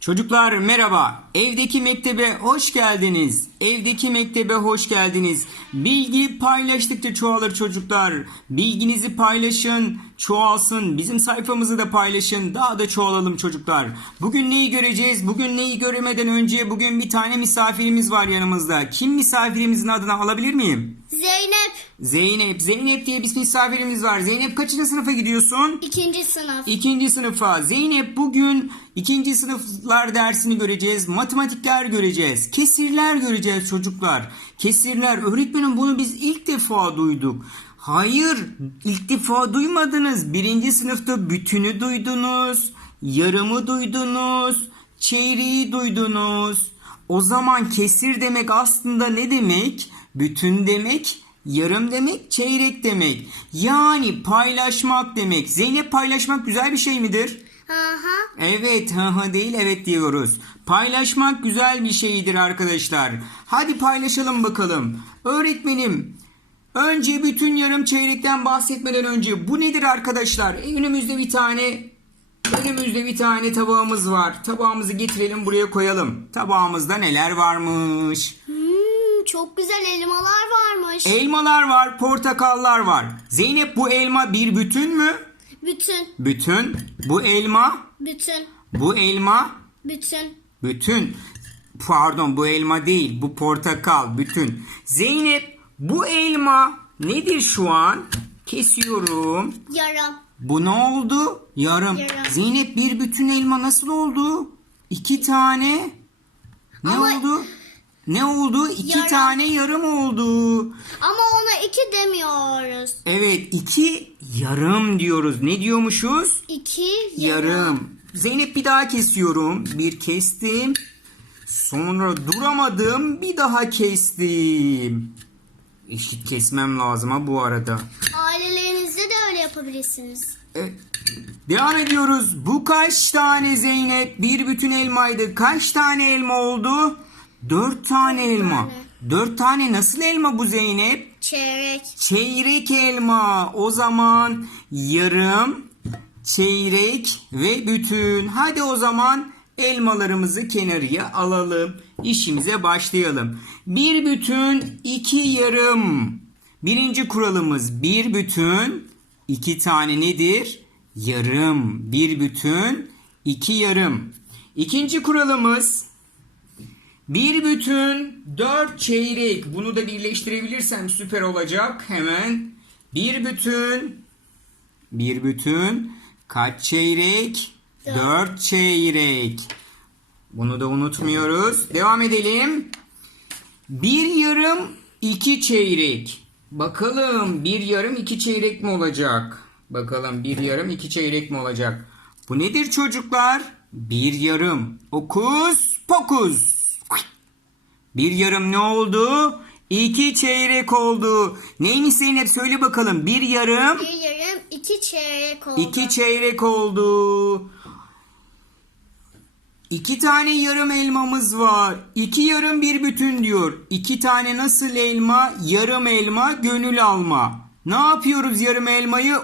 Çocuklar merhaba. Evdeki mektebe hoş geldiniz. Evdeki mektebe hoş geldiniz. Bilgi paylaştıkça çoğalır çocuklar. Bilginizi paylaşın, çoğalsın. Bizim sayfamızı da paylaşın. Daha da çoğalalım çocuklar. Bugün neyi göreceğiz? Bugün neyi göremeden önce bugün bir tane misafirimiz var yanımızda. Kim misafirimizin adını alabilir miyim? Zeynep Zeynep. Zeynep diye bir misafirimiz var. Zeynep kaçıncı sınıfa gidiyorsun? ikinci sınıf. İkinci sınıfa. Zeynep bugün ikinci sınıflar dersini göreceğiz. Matematikler göreceğiz. Kesirler göreceğiz çocuklar. Kesirler. Öğretmenim bunu biz ilk defa duyduk. Hayır ilk defa duymadınız. Birinci sınıfta bütünü duydunuz. Yarımı duydunuz. Çeyreği duydunuz. O zaman kesir demek aslında ne demek? Bütün demek, yarım demek, çeyrek demek. Yani paylaşmak demek. Zeynep paylaşmak güzel bir şey midir? Aha. Evet, hı hı değil, evet diyoruz. Paylaşmak güzel bir şeydir arkadaşlar. Hadi paylaşalım bakalım. Öğretmenim, önce bütün yarım çeyrekten bahsetmeden önce bu nedir arkadaşlar? Önümüzde bir tane Önümüzde bir tane tabağımız var. Tabağımızı getirelim buraya koyalım. Tabağımızda neler varmış? Hmm, çok güzel elmalar varmış. Elmalar var, portakallar var. Zeynep bu elma bir bütün mü? bütün, Bütün. Bu elma, bütün, bu elma, bütün. bütün. Pardon bu elma değil, bu portakal, bütün. Zeynep bu elma nedir şu an? Kesiyorum. Yarım. Bu ne oldu? Yarım. Yarım. Zeynep bir bütün elma nasıl oldu? İki tane. Ne Ama- oldu? Ne oldu? İki Yarım. tane yarım oldu. Ama ona iki demiyoruz. Evet iki yarım diyoruz. Ne diyormuşuz? İki yarım. Yarım. Zeynep bir daha kesiyorum. Bir kestim. Sonra duramadım. Bir daha kestim. Eşit kesmem lazım ha bu arada. Ailelerinizde de öyle yapabilirsiniz. Evet. Devam ediyoruz. Bu kaç tane Zeynep? Bir bütün elmaydı. Kaç tane elma oldu? Dört tane elma. tane. Dört tane nasıl elma bu Zeynep? Çeyrek. Çeyrek elma. O zaman yarım, çeyrek ve bütün. Hadi o zaman elmalarımızı kenarıya alalım. İşimize başlayalım. Bir bütün, iki yarım. Birinci kuralımız bir bütün, iki tane nedir? Yarım. Bir bütün, iki yarım. İkinci kuralımız bir bütün dört çeyrek. Bunu da birleştirebilirsem süper olacak. Hemen bir bütün bir bütün kaç çeyrek? Dört. Çeyrek. Bunu da unutmuyoruz. Devam edelim. Bir yarım iki çeyrek. Bakalım bir yarım iki çeyrek mi olacak? Bakalım bir yarım iki çeyrek mi olacak? Bu nedir çocuklar? Bir yarım. Okus pokus. Bir yarım ne oldu? İki çeyrek oldu. Neymiş Zeynep söyle bakalım. Bir yarım Bir yarım iki çeyrek oldu. iki çeyrek oldu. İki tane yarım elmamız var. İki yarım bir bütün diyor. İki tane nasıl elma? Yarım elma gönül alma. Ne yapıyoruz yarım elmayı?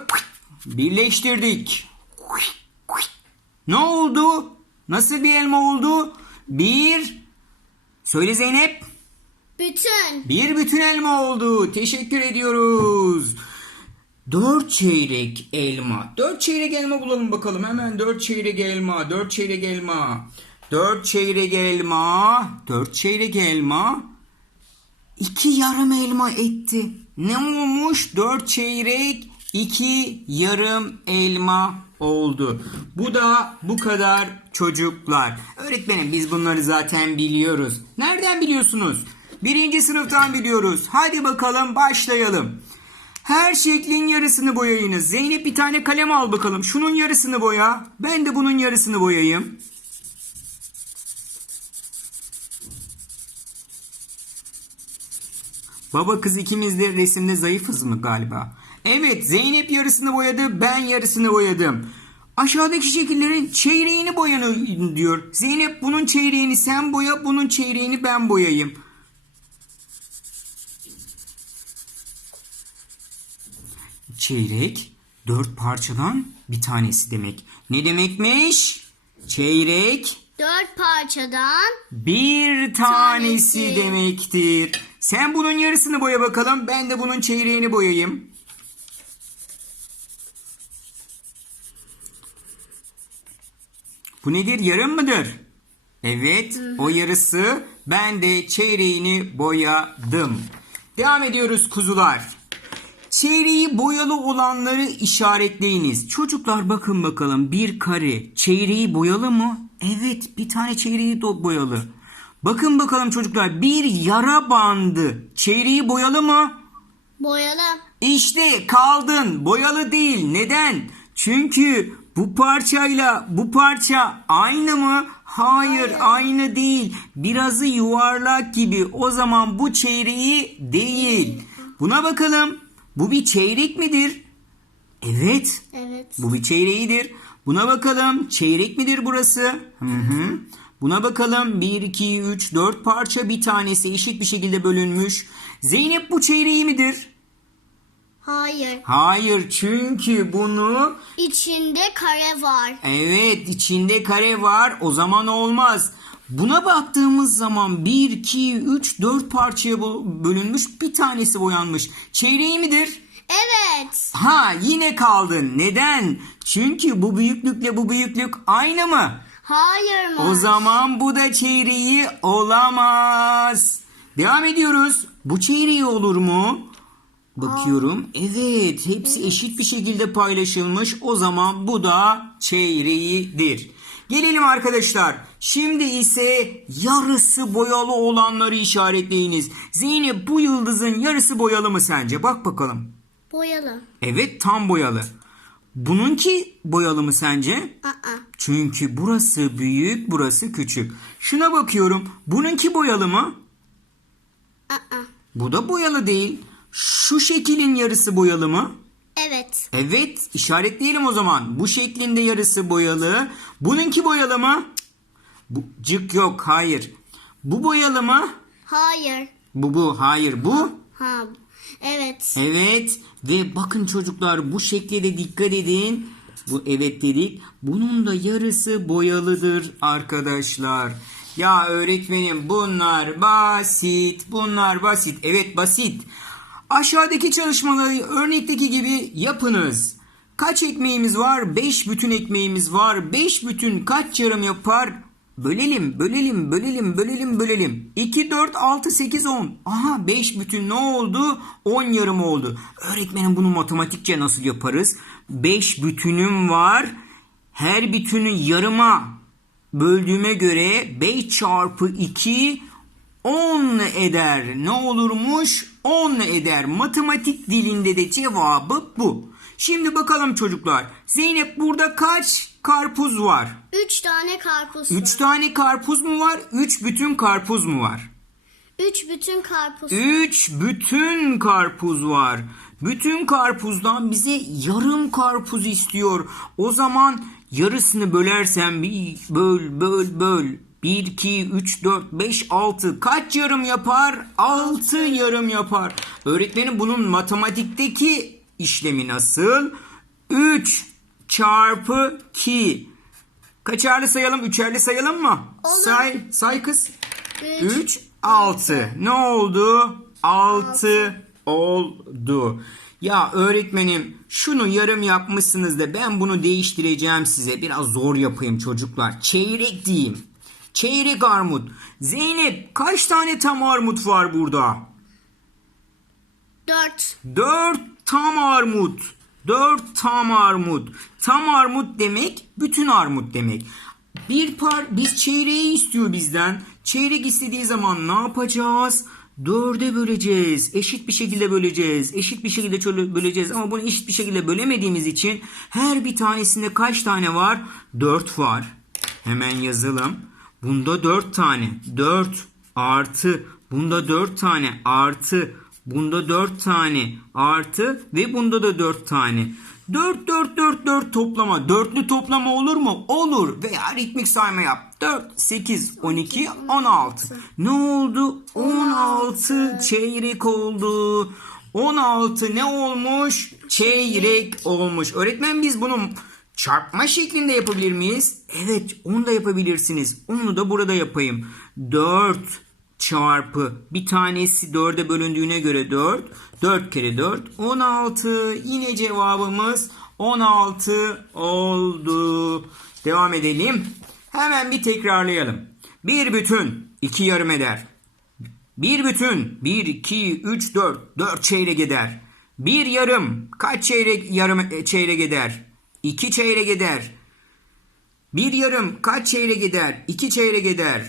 Birleştirdik. Ne oldu? Nasıl bir elma oldu? Bir. Söyle Zeynep. Bütün. Bir bütün elma oldu. Teşekkür ediyoruz. Dört çeyrek elma. Dört çeyrek elma bulalım bakalım. Hemen dört çeyrek elma. Dört çeyrek elma. Dört çeyrek elma. Dört çeyrek elma. İki yarım elma etti. Ne olmuş? Dört çeyrek, iki yarım elma oldu. Bu da bu kadar çocuklar. Öğretmenim biz bunları zaten biliyoruz. Nereden biliyorsunuz? Birinci sınıftan biliyoruz. Hadi bakalım başlayalım. Her şeklin yarısını boyayınız. Zeynep bir tane kalem al bakalım. Şunun yarısını boya. Ben de bunun yarısını boyayayım. Baba kız ikimiz de resimde zayıfız mı galiba? Evet Zeynep yarısını boyadı ben yarısını boyadım. Aşağıdaki şekillerin çeyreğini boyanın diyor. Zeynep bunun çeyreğini sen boya bunun çeyreğini ben boyayayım. Çeyrek dört parçadan bir tanesi demek. Ne demekmiş? Çeyrek Dört parçadan Bir tanesi, Tanesi. demektir. Sen bunun yarısını boya bakalım. Ben de bunun çeyreğini boyayayım. Bu nedir? Yarım mıdır? Evet, o yarısı. Ben de çeyreğini boyadım. Devam ediyoruz kuzular. Çeyreği boyalı olanları işaretleyiniz. Çocuklar bakın bakalım bir kare çeyreği boyalı mı? Evet bir tane çeyreği boyalı. Bakın bakalım çocuklar bir yara bandı çeyreği boyalı mı? boyalı. İşte kaldın boyalı değil. Neden? Çünkü bu parçayla bu parça aynı mı? Hayır aynı değil. Birazı yuvarlak gibi. O zaman bu çeyreği değil. Buna bakalım. Bu bir çeyrek midir? Evet. Evet. Bu bir çeyreğidir. Buna bakalım. Çeyrek midir burası? Hı hı. Buna bakalım. 1, 2, 3, 4 parça bir tanesi eşit bir şekilde bölünmüş. Zeynep bu çeyreği midir? Hayır. Hayır çünkü bunu İçinde kare var. evet içinde kare var o zaman olmaz. Buna baktığımız zaman 1, 2, 3, 4 parçaya bö- bölünmüş bir tanesi boyanmış. Çeyreği midir? Evet. Ha yine kaldın. Neden? Çünkü bu büyüklükle bu büyüklük aynı mı? Hayır mı? O zaman bu da çeyreği olamaz. Devam ediyoruz. Bu çeyreği olur mu? Bakıyorum. Evet, hepsi eşit bir şekilde paylaşılmış. O zaman bu da çeyreğidir. Gelelim arkadaşlar. Şimdi ise yarısı boyalı olanları işaretleyiniz. Zeynep bu yıldızın yarısı boyalı mı sence? Bak bakalım. Boyalı. Evet, tam boyalı. Bununki boyalı mı sence? Aa. Çünkü burası büyük, burası küçük. Şuna bakıyorum. Bununki boyalı mı? Aa. Bu da boyalı değil. Şu şekilin yarısı boyalı mı? Evet. Evet, işaretleyelim o zaman. Bu şeklinde yarısı boyalı. Bununki boyalı mı? Bu cık yok, hayır. Bu boyalı mı? Hayır. Bu bu, hayır. Bu? Ha. Evet. Evet. Ve bakın çocuklar bu şekle de dikkat edin. Bu evet dedik. Bunun da yarısı boyalıdır arkadaşlar. Ya öğretmenim bunlar basit. Bunlar basit. Evet basit. Aşağıdaki çalışmaları örnekteki gibi yapınız. Kaç ekmeğimiz var? 5 bütün ekmeğimiz var. 5 bütün kaç yarım yapar? Bölelim, bölelim, bölelim, bölelim, bölelim. 2, 4, 6, 8, 10. Aha 5 bütün ne oldu? 10 yarım oldu. Öğretmenim bunu matematikçe nasıl yaparız? 5 bütünüm var. Her bütünü yarıma böldüğüme göre 5 çarpı 2 10 eder. Ne olurmuş? 10 eder. Matematik dilinde de cevabı bu. Şimdi bakalım çocuklar. Zeynep burada kaç karpuz var? Üç tane karpuz 3 var. tane karpuz mu var? 3 bütün karpuz mu var? Üç bütün karpuz. 3 bütün karpuz var. Bütün karpuzdan bize yarım karpuz istiyor. O zaman yarısını bölersen bir böl böl böl. 1, 2, 3, 4, 5, 6 kaç yarım yapar? 6 yarım yapar. Öğretmenim bunun matematikteki işlemi nasıl? 3 çarpı 2. Kaçarlı sayalım? Üçerli sayalım mı? Olur. Say, say kız. Üç. 3, 6. Ne oldu? 6 oldu. Ya öğretmenim şunu yarım yapmışsınız da ben bunu değiştireceğim size. Biraz zor yapayım çocuklar. Çeyrek diyeyim. Çeyrek armut. Zeynep kaç tane tam armut var burada? Dört. Dört tam armut. Dört tam armut. Tam armut demek bütün armut demek. Bir par biz çeyreği istiyor bizden. Çeyrek istediği zaman ne yapacağız? Dörde böleceğiz. Eşit bir şekilde böleceğiz. Eşit bir şekilde çöle- böleceğiz. Ama bunu eşit bir şekilde bölemediğimiz için her bir tanesinde kaç tane var? Dört var. Hemen yazalım. Bunda dört tane. Dört artı. Bunda dört tane artı. Bunda 4 tane artı ve bunda da 4 tane. 4 4 4 4 toplama. Dörtlü toplama olur mu? Olur. Veya ritmik sayma yap. 4 8 12 16. Ne oldu? 16 çeyrek oldu. 16 ne olmuş? Çeyrek olmuş. Öğretmen biz bunu Çarpma şeklinde yapabilir miyiz? Evet onu da yapabilirsiniz. Onu da burada yapayım. 4 çarpı bir tanesi 4'e bölündüğüne göre 4. 4 kere 4 16. Yine cevabımız 16 oldu. Devam edelim. Hemen bir tekrarlayalım. Bir bütün 2 yarım eder. Bir bütün 1, 2, 3, 4. 4 çeyrek eder. Bir yarım kaç çeyrek yarım çeyrek eder? 2 çeyrek eder. Bir yarım kaç çeyrek eder? 2 çeyrek eder.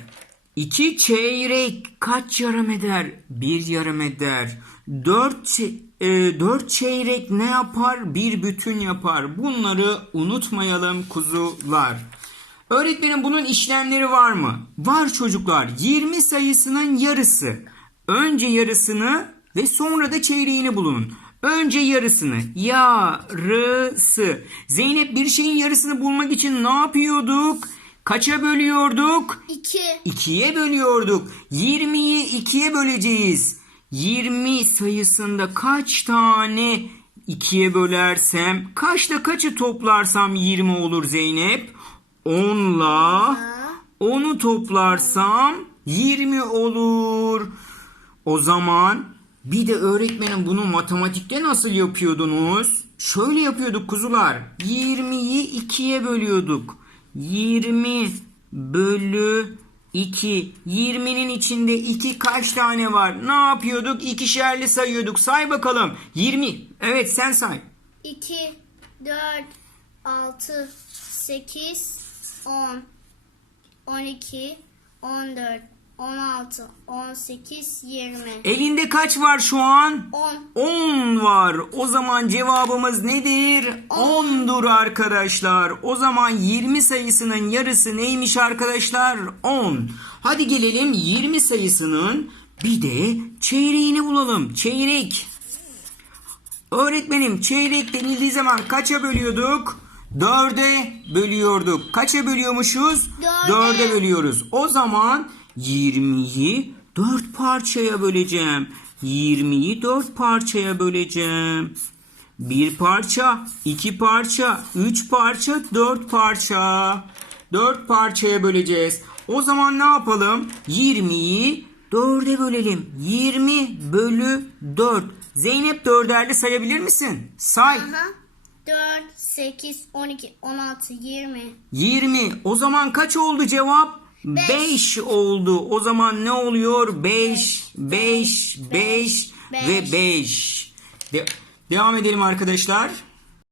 2 çeyrek kaç yarım eder? Bir yarım eder. 4 4 çeyrek ne yapar? Bir bütün yapar. Bunları unutmayalım kuzular. Öğretmenim bunun işlemleri var mı? Var çocuklar. 20 sayısının yarısı. Önce yarısını ve sonra da çeyreğini bulun. Önce yarısını. Yarısı. Zeynep bir şeyin yarısını bulmak için ne yapıyorduk? Kaça bölüyorduk? 2. 2'ye bölüyorduk. 20'yi 2'ye böleceğiz. 20 sayısında kaç tane 2'ye bölersem, kaçta kaçı toplarsam 20 olur Zeynep? 10'la 10'u toplarsam 20 olur. O zaman bir de öğretmenim bunu matematikte nasıl yapıyordunuz? Şöyle yapıyorduk kuzular. 20'yi 2'ye bölüyorduk. 20 bölü 2. 20'nin içinde 2 kaç tane var? Ne yapıyorduk? İkişerli sayıyorduk. Say bakalım. 20. Evet sen say. 2, 4, 6, 8, 10, 12, 14, 16, 18, 20. Elinde kaç var şu an? 10. 10 var. O zaman cevabımız nedir? 10'dur arkadaşlar. O zaman 20 sayısının yarısı neymiş arkadaşlar? 10. Hadi gelelim 20 sayısının bir de çeyreğini bulalım. Çeyrek. Öğretmenim çeyrek denildiği zaman kaça bölüyorduk? Dörde bölüyorduk. Kaça bölüyormuşuz? Dörde. Dörde bölüyoruz. O zaman 20'yi 4 parçaya böleceğim. 20'yi 4 parçaya böleceğim. Bir parça, iki parça, üç parça, dört parça. Dört parçaya böleceğiz. O zaman ne yapalım? 20'yi 4'e bölelim. 20 bölü 4. Zeynep dörderli sayabilir misin? Say. Aha. 4, 8, 12, 16, 20. 20. O zaman kaç oldu cevap? Beş. 5 oldu. O zaman ne oluyor? 5, 5, 5 Beş. ve 5. devam edelim arkadaşlar.